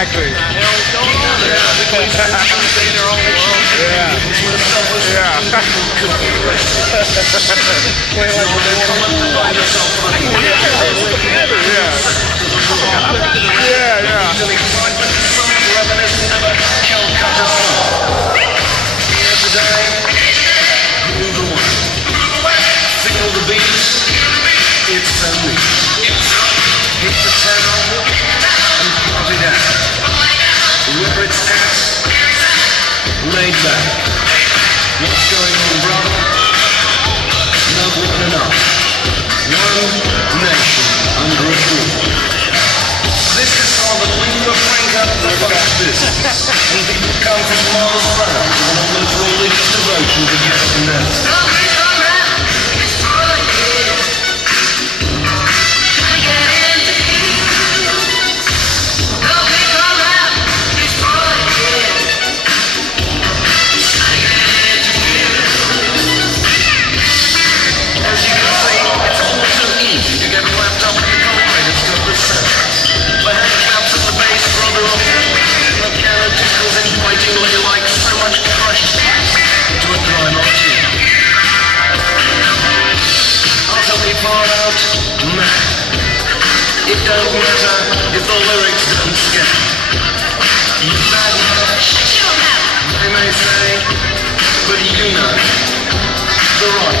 Exactly. What the hell's going on there? The police stay in their own world. Yeah. Yeah. Play like they want to. Yeah. Yeah, yeah. Feel the beats, it's the mix. Hit the town and party down. Where it's at, laid back. What's going on, brother? No one enough. One nation under a roof. This is how the lingo crank up the fuck business. And people come from miles around with an almost religious devotion to yes and no. It don't matter if the lyrics don't skip. You bad much, they may say, but you know the right.